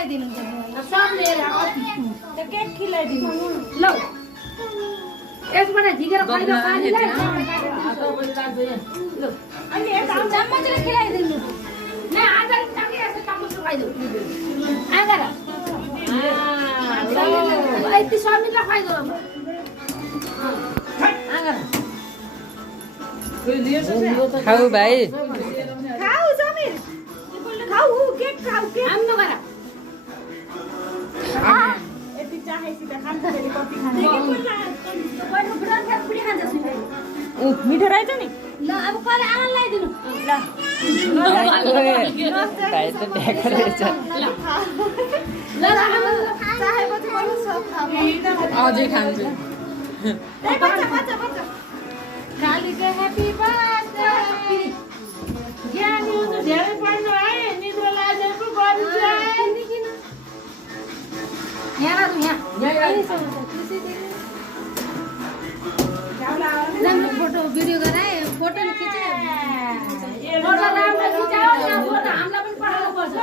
खिलाइदिनु सब लिएर त्यो केक खिलाइदिनु ल यसबाट झिकेर खाइलो पानीलाई ल अनि एक चम्मचले खिलाइदिनु न आज टाके यसो चम्मच खाइदो आगर यति स्वामीलाई खाइदो आगर खाऊ भाइ खाऊ समीर खाऊ केक खाऊ केक आम्नो गरा यति चाहेसी त खान्छ फेरि कति खान्छ कोइको ब्रान खान्छ पुडी खान्छ सुने मिठो रहेछ नि ल अब कले आमालाई ल्याइदिनु भाइ त ढ्याका रहेछ ल चाहेपछि पनि सब खाऊ अझै खान्छु बच्चा बच्चा बच्चा कालीको ह्यापी बर्थडे ज्ञानी त धेरै पढ्नु है निद्रा लागेको गर्छ यहाँ राम्रो फोटो भिडियो गराए फोटो खिचे फोटो राम्रो खिचाओ यहाँ फोटो हामीलाई पनि पठाउनु पर्छ